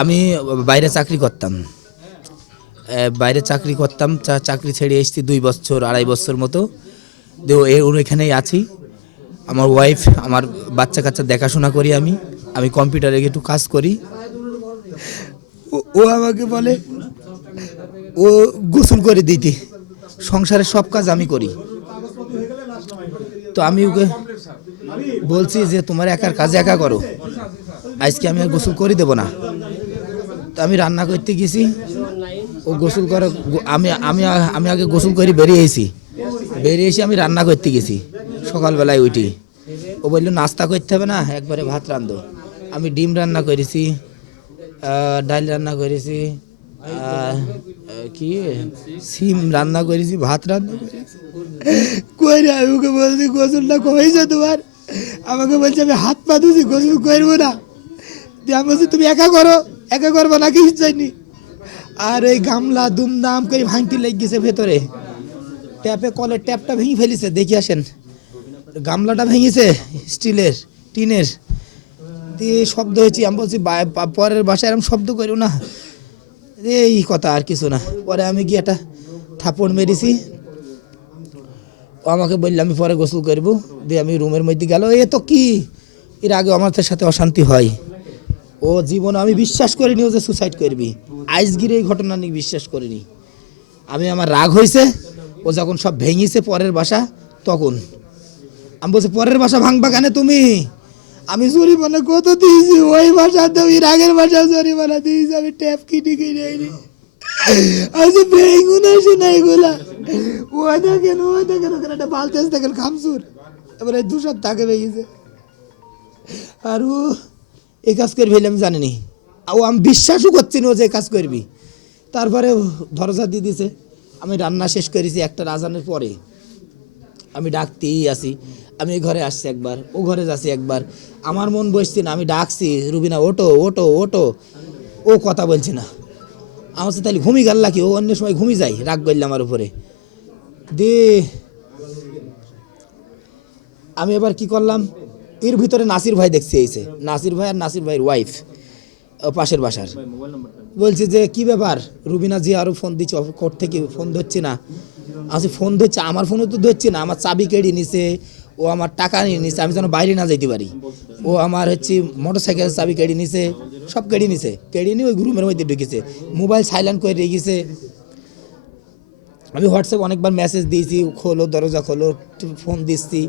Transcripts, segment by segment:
আমি বাইরে চাকরি করতাম, বাইরে চাকরি করতাম, চাকরি ছেড়ে এসেছি 2 বছর 2.5 বছর মতো। ওর এখানেই আছি। আমার ওয়াইফ, আমার বাচ্চা কাচ্চা দেখাশোনা করি। আমি কম্পিউটারে একটু কাজ করি। ও আমাকে বলে ও গোসল করে দিতে, সংসারের সব কাজ আমি করি। তো আমি ওকে বলছি যে তোমার একার কাজ একা করো, আজকে আমি আর গোসল করে দেবো না। তো আমি রান্না করতে গেছি, ও গোসল করে, আমি আমি আমি আগে গোসল করে বেরিয়ে এসে আমি রান্না করতে গেছি সকালবেলায় উঠি। ও বললো নাস্তা করতে হবে না, একবারে ভাত রান্ধো। আমি ডিম রান্না করেছি, ডাল রান্না করেছি, কি সিম রান্না করেছি, ভাত রান্না করেছি। কই রে, আমি ওকে বলছি গোসলটা কমেছে তোমার? আমাকে বলছে আমি হাত পা ধুছি, গোসল করবো না। আমি বলছি তুমি একা করো, একা করবো না কিছু চাইনি। আর এই গামলা দুমদাম করে ভাঙতে লেগে গেছে ভেতরে। ট্যাপে কলের ট্যাপটা ভেঙে ফেলিছে, দেখি আসেন। গামলাটা ভেঙেছে স্টিলের, টিনের দিয়ে শব্দ হয়েছে। আমি বলছি পরের বাসায় এরকম শব্দ করো না, এই কথা আর কিছু না। পরে আমি গিয়ে একটা থাপড় মেরেছি। ও আমাকে বললো আমি পরে গোসল করবো, দিয়ে আমি রুমের মধ্যে গেল। এ তো কি, এর আগে আমার সাথে অশান্তি হয়। ও জীবন আমি বিশ্বাস করিনি ও যে সুসাইড করবি। আজগির এই ঘটনা নিয়ে বিশ্বাস করিনি আমি। আমার রাগ হয়েছে, ও যখন সব ভেঙেছে পরের বাসা, তখন আমি বলছি পরের বাসা ভাঙবা কেন তুমি? আমি জরিমানা কত দিয়েছি ওই বাসা, তো এর আগের বাসা জরিমানা দিয়েছি আমি, ট্যাপ কিনে কিনে আচ্ছা বেগুন আসে না এগুলা। ওই দেখেন ওখানে একটা বালতেস দেখেন খামসুর, এবার এই 2 সপ্তাহ আগে ভেঙেছে। আর ও এই কাজ করবি আমি জানিনি, ও আমি বিশ্বাসও করছি না ও যে কাজ করবি। তারপরে দরজা দিয়ে দিছে। আমি রান্না শেষ করেছি একটা আজানের পরে, আমি ডাকতেই আসি। আমি এই ঘরে আসছি একবার, ও ঘরে যাচ্ছি একবার, আমার মন বসছি না। আমি ডাকছি রুবিনা ওটো ওটো ওটো, ও কথা বলছে না। আমার সাথে তাহলে ঘুমিয়ে গেল কি? ও অন্য সময় ঘুমিয়ে যায়, রাগ করলে আমার উপরে। দিয়ে আমি এবার কি করলাম, এর ভিতরে নাসির ভাই দেখছি এসে, নাসির ভাই আর নাসির ভাইয়ের ওয়াইফ পাশের বাসার। বলছে যে কি ব্যাপার, রুবিনা জি আরও ফোন দিচ্ছে, কোর্ট থেকে ফোন ধরছে না। আমি ফোন ধরছে, আমার ফোনও তো ধরছে না, আমার চাবি কেড়ে নিছে, ও আমার টাকা নিয়ে নিছে, আমি যেন বাইরে না যাইতে পারি। ও আমার মোটর সাইকেল চাবি কেড়ে নিছে, সব কেড়ে নিছে, কেড়ে নিয়ে ওই রুমের মধ্যে ঢুকেছে, মোবাইল সাইলেন্ট করে রেখেছে। আমি হোয়াটসঅ্যাপ অনেকবার মেসেজ দিয়েছি, খোলো দরজা খোলো, ফোন দিচ্ছি,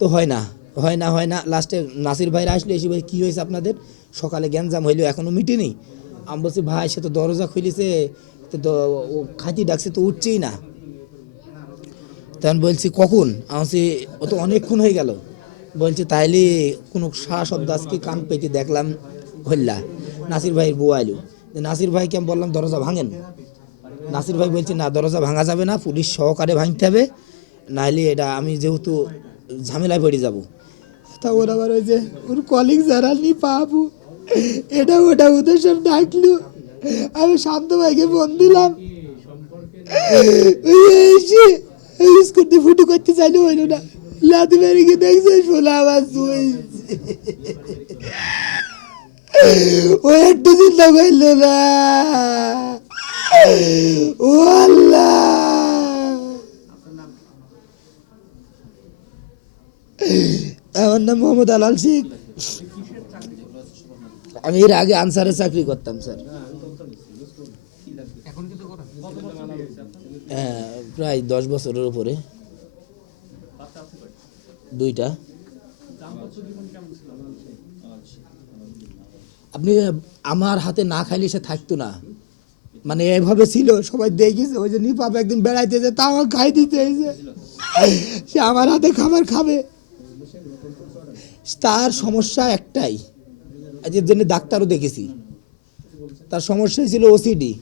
তো হয় না। লাস্টে নাসির ভাইরা আসলে এসে ভাই কী হয়েছে আপনাদের, সকালে গ্যাঞ্জাম হইলো এখনও মিটেনি। আমি বলছি ভাই সে তো দরজা খুলেছে, তো ও খাইতে ডাকছে তো উঠছেই না। তখন বলছি কখন? আমি ও তো অনেকক্ষণ হয়ে গেল। বলছে তাইলে কোনো সারা শব্দ আজকে কান পেতে দেখলাম হল্লা। নাসির ভাইয়ের বউ আইলো, নাসির ভাইকে আমি বললাম দরজা ভাঙেন। নাসির ভাই বলছে না দরজা ভাঙা যাবে না, পুলিশ সহকারে ভাঙতে হবে, নাহলে এটা আমি যেহেতু ঝামেলায় পড়ে যাব। তা ওর আবার ওই যে ওর কলিগ যারা নি পাবো, এটা ওটা ওদের সব ডাকলো। আমি শান্ত ভাইকে ফোন দিলাম, স্কুটি ফুটু করতে চাইলে হইল না, লাতি মেরে গিয়ে দেখছে শোনা আওয়াজ। ও একটু চিন্তা করল না। ও আল্লাহ, আমার নাম মোহাম্মদ আলাল শেখ। আমি এর আগে আনসারে চাকরি করতাম স্যার। হ্যাঁ, প্রায় 10 বছরের উপরে। 2টা। আপনি আমার হাতে না খাইলে সে থাকতো না, মানে এভাবে ছিল, সবাই দেখেছে। ওই যে নিপাপ একদিন বেড়াইতেছে, তা আমার খাই দিতে এসে, সে আমার হাতে খাবার খাবে। তার সমস্যা একটাই, এর জন্য ডাক্তারও দেখেছি, তার সমস্যা ছিল ওসিডি।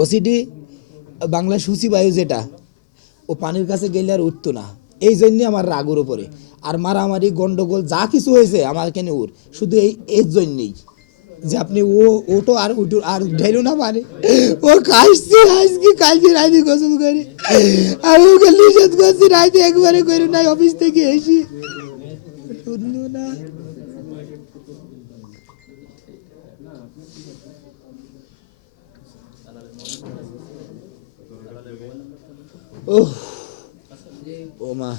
ওসিডি বাংলা সূচিবায়ু যেটা, ও পানির কাছে গেলে আর উঠতো না। এই জন্যে আমার রাগের উপরে, আর মারামারি গন্ডগোল যা কিছু হয়েছে আমার কেন ওর, শুধু এই জন্যেই যে আপনি ওটো আর উঠো আর ঢেলো না, মানে ও কাশছে আজকে, কালকে রাইতে গোসল করে, আমি ওকে নিষেধ করছি রাইতে একবারে করে নাই, অফিস থেকে এসি শুনলো না। ও ও মা